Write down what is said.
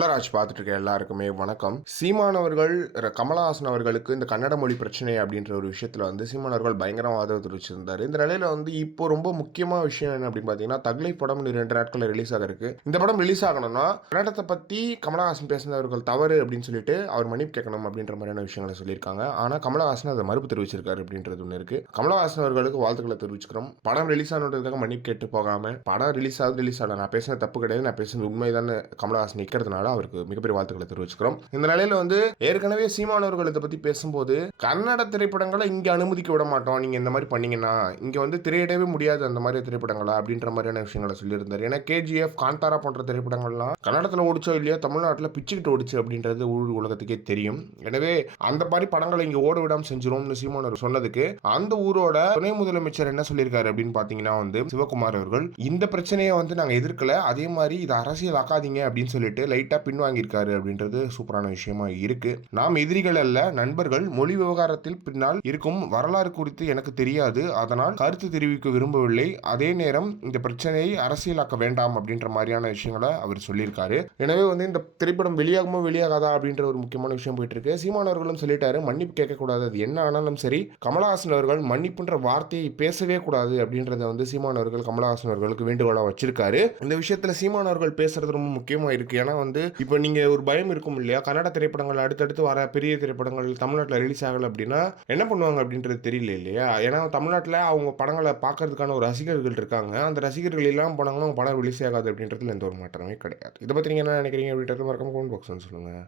மலராஜ் பார்த்துட்டு இருக்க எல்லாருக்குமே வணக்கம். சீமானவர்கள் அவர்கள் கமலஹாசன் அவர்களுக்கு இந்த கன்னட மொழி பிரச்சனை அப்படின்ற ஒரு விஷயத்தில் வந்து சீமானவர்கள் பயங்கரமாக ஆதரவு தெரிவிச்சிருந்தாரு. இந்த நிலையில் வந்து இப்போ ரொம்ப முக்கியமான விஷயம் என்ன அப்படின்னு பார்த்தீங்கன்னா தகலை படம் இன்னும் ரெண்டு நாட்களில் ரிலீஸ் ஆக இருக்கு இந்த படம் ரிலீஸ் ஆகணும்னா கன்னடத்தை பற்றி கமலஹாசன் பேசினவர்கள் தவறு அப்படின்னு சொல்லிட்டு அவர் மன்னிப்பு கேட்கணும் அப்படின்ற மாதிரியான விஷயங்களை சொல்லியிருக்காங்க. ஆனால் கமலஹாசன் அதை மறுப்பு தெரிவிச்சிருக்காரு அப்படின்றது ஒன்று இருக்கு. கமலஹாசன் அவர்களுக்கு வாழ்த்துக்களை தெரிவிச்சுக்கிறோம். படம் ரிலீஸ் ஆனதுக்காக மன்னிப்பு கேட்டு போகாமல் படம் ரிலீஸ் ஆகுது ரிலீஸ் ஆகல. நான் பேசின தப்பு கிடையாது. நான் பேசுனது உண்மைதான் கமலஹாசன் நிற்கிறதுனால அவருக்கு மிகப்பெரிய வாழ்த்துக்களை தெரிவிச்சுக்கிறோம். இந்த நிலையில வந்து ஏற்கனவே சீமானவர்கள் இதை பத்தி பேசும்போது கன்னட திரைப்படங்களை இங்கே அனுமதிக்க விட மாட்டோம். நீங்க இந்த மாதிரி பண்ணீங்கன்னா இங்க வந்து திரையிடவே முடியாது அந்த மாதிரி திரைப்படங்களா அப்படின்ற மாதிரியான விஷயங்களை சொல்லியிருந்தார். ஏன்னா கேஜிஎஃப் காந்தாரா போன்ற திரைப்படங்கள்லாம் கன்னடத்தில் ஓடிச்சோ இல்லையோ தமிழ்நாட்டில் பிச்சுக்கிட்டு ஓடிச்சு அப்படின்றது ஊர் உலகத்துக்கே தெரியும். எனவே அந்த மாதிரி படங்களை இங்கே ஓட விடாம செஞ்சிரும்னு சீமானவர் சொன்னதுக்கு அந்த ஊரோட துணை முதலமைச்சர் என்ன சொல்லியிருக்காரு அப்படின்னு பார்த்தீங்கன்னா வந்து சிவகுமார் அவர்கள் இந்த பிரச்சனையை வந்து நாங்கள் எதிர்க்கல. அதே மாதிரி இதை அரசியல் ஆக்காதீங்க அப்படின்னு சொல்லிட்டு லைட்டா பின்வாங்கியிருக்காரு அப்படின்றது சூப்பரான விஷயமா இருக்கு. நாம் எதிரிகள் அல்ல நண்பர்கள் மொழி விவகாரத்தில் பின்னால் இருக்கும் வரலாறு குறித்து எனக்கு தெரியாது. அதனால் கருத்து தெரிவிக்க விரும்பவில்லை. அதே நேரம் இந்த பிரச்சனையை அரசியலாக்க வேண்டாம் அப்படின்ற மாதிரியான விஷயங்களை அவர் சொல்லியிருக்காரு. எனவே வந்து இந்த திரைப்படம் வெளியாகுமோ வெளியாகாதா அப்படின்ற ஒரு முக்கியமான விஷயம் போயிட்டு இருக்கு சீமான் அவர்களும் சொல்லிட்டாரு மன்னிப்பு கேட்கக்கூடாது. அது என்ன ஆனாலும் சரி கமலஹாசன் அவர்கள் மன்னிப்புன்ற வார்த்தையை பேசவே கூடாது அப்படின்றத வந்து சீமான் அவர்கள் கமலஹாசன் அவர்களுக்கு வேண்டுகோளாக வச்சிருக்காரு. இந்த விஷயத்துல சீமான் அவர்கள் பேசுறது ரொம்ப முக்கியமா இருக்கு. ஏன்னா வந்து இப்போ நீங்கள் ஒரு பயம் இருக்கும் இல்லையா? கன்னட திரைப்படங்கள் அடுத்தடுத்து வர பெரிய திரைப்படங்கள் தமிழ்நாட்டில் ரிலீஸ் ஆகலை அப்படின்னா என்ன பண்ணுவாங்க அப்படின்றது தெரியல இல்லையா? ஏன்னா தமிழ்நாட்டில் அவங்க படங்களை பார்க்கறதுக்கான ஒரு ரசிகர்கள் இருக்காங்க. அந்த ரசிகர்கள் எல்லாம் போனாங்கன்னா அவங்க படம் ரிலீஸ் ஆகாது அப்படின்றதுல எந்த ஒரு மாற்றமே கிடையாது. இதை பற்றி நீங்கள் என்ன நினைக்கிறீங்க அப்படின்றது மறக்காம கமெண்ட் பாக்ஸ் சொல்லுங்கள்